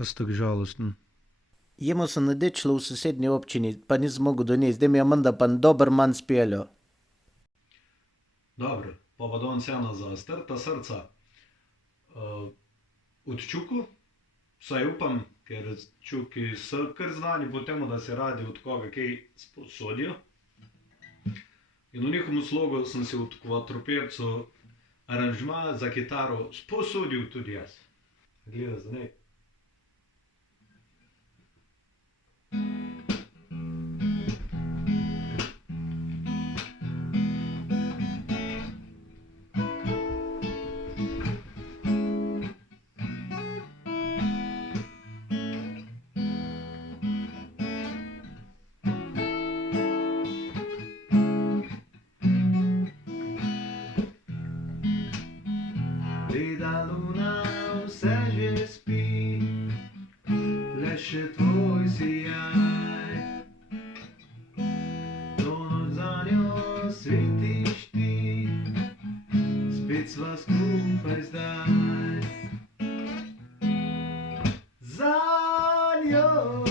A si tako žalosten? Jemu sem nadečilo v sosednji občini, pa nisem mogel donesti, zdaj mi je menda pa dober manj speljo. Dobro, pa danes ena za strta srca. Od čuku, vsaj upam, ker čuki so kar znani po temu, da se radi od koga kaj sposodijo. In v njihovem slogu sem si od Quattropercu aranžma za kitaro sposodil tudi jaz. Gleda za nej. Bleda luna vse že spi, le še tvoj sijaj. To noč zanjo svetiš ti, spet sva skupaj zdaj. Zanjo